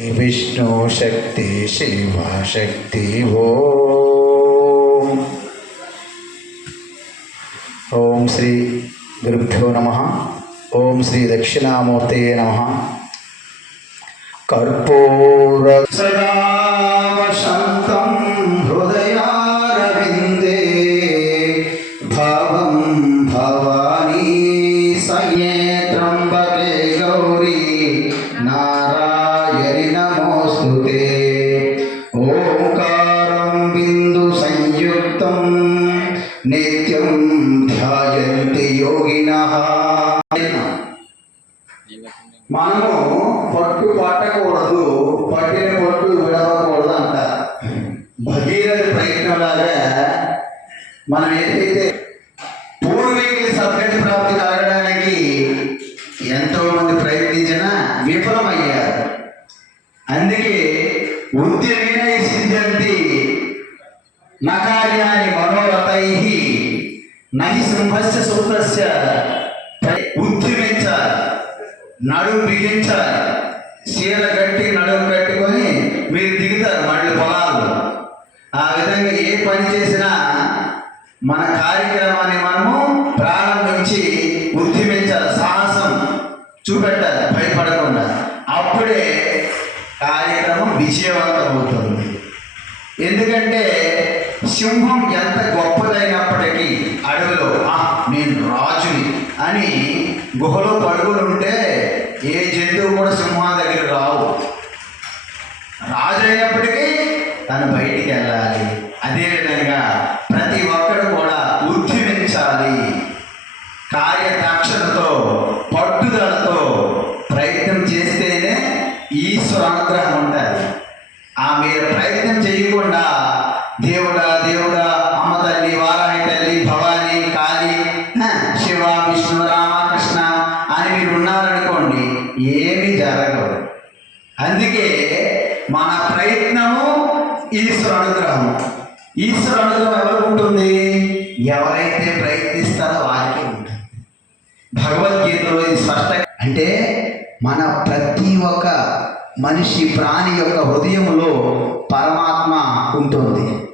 विष्णु शक्ति शिवा शक्ति वो। ओम श्री गुरुभ्यो नम। ओम श्री दक्षिणामूर्त नम। कर्पू నిత్యం ధ్యాయంతి యోగిన మనము పట్టు పట్టకూడదు పట్టిన పట్టు విడవకూడదు అంట. భగీరథ ప్రయత్నంలాగా మనం ఏదైతే పూర్వీకులు సద్గతి ప్రాప్తి కలగడానికి ఎంతో మంది ప్రయత్నించినా విఫలమయ్యారు. అందుకే ఉద్యమేన సిద్ధ్యంతి నకార్యాన్ని మనోరథై నహి సింహస్య సూత్రస్య ఉద్యమించ నడుము బిగించ చీర కట్టి నడుము కట్టుకొని మీరు దిగుతారు మళ్ళీ పొలాల్లో. ఆ విధంగా ఏ పని చేసినా మన కార్యక్రమాన్ని మనము ప్రారంభించి ఉద్యమించాలి సాహసం చూపెట్టాలి భయపడకుండా. అప్పుడే కార్యక్రమం విజయవంతం అవుతుంది ఎందుకంటే సింహం ఎంత గొప్పదైనప్పటికీ అడవిలో "ఆ, నేను రాజుని అని గుహలో పడుకుని ఉంటే ఏ జంతువు కూడా సింహం ఏమీ జరగవు అందుకే మన ప్రయత్నము ఈశ్వర అనుగ్రహం ఈశ్వర అనుగ్రహం ఎవరికి ఉంటుంది? ఎవరైతే ప్రయత్నిస్తారో వారికి ఉంటుంది. భగవద్గీతలో ఇది స్పష్టంగా అంటే మన ప్రతి ఒక్క మనిషి ప్రాణి యొక్క హృదయంలో పరమాత్మ ఉంటుంది.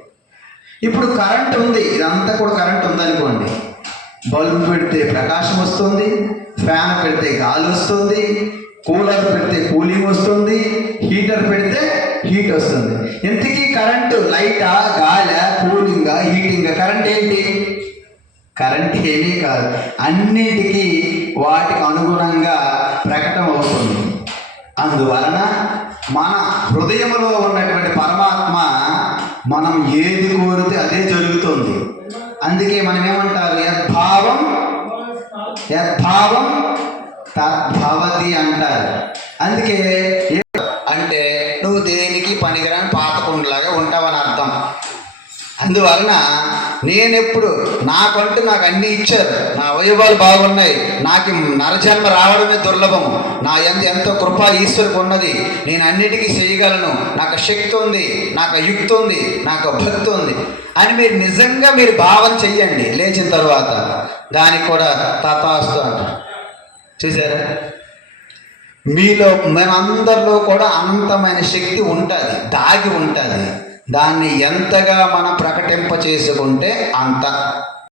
ఇప్పుడు కరెంట్ ఉంది. ఇదంతా కూడా కరెంట్ ఉందనుకోండి. బల్బు పెడితే ప్రకాశం వస్తుంది. ఫ్యాన్ పెడితే గాలి వస్తుంది కూలర్ పెడితే కూలింగ్ వస్తుంది హీటర్ పెడితే హీట్ వస్తుంది. ఇంతకీ కరెంటు లైటా గాలి కూలింగా హీటింగా? కరెంట్ ఏంటి? కరెంట్ ఏమీ కాదు. అన్నిటికీ వాటికి అనుగుణంగా ప్రకటన అవుతుంది. అందువలన మన హృదయంలో ఉన్నటువంటి పరమాత్మ మనం ఏది యద్భావం తద్భవతి అంటారు. అందుకే అంటే నువ్వు దేనికి పనికిరాని పాతకుండలాగా ఉంటావని అర్థం. అందువలన నేనెప్పుడు నాకంటూ నాకు అన్నీ ఇచ్చారు. నా అవయవాలు బాగున్నాయి. నాకు నరజన్మ రావడమే దుర్లభం. నా ఎంత ఎంతో కృప ఈశ్వరుకు ఉన్నది. నేను అన్నిటికీ చేయగలను. నాకు శక్తి ఉంది. నాకు యుక్తి ఉంది. నాకు భక్తి ఉంది. అని మీరు నిజంగా మీరు భావన చెయ్యండి. లేచిన తర్వాత దానికి కూడా తథాస్తు అంటారు. చూసారా? మీలో మనందరిలో కూడా అనంతమైన శక్తి ఉంటుంది. దాగి ఉంటుంది. దాన్ని ఎంతగా మనం ప్రకటింప చేసుకుంటే అంత.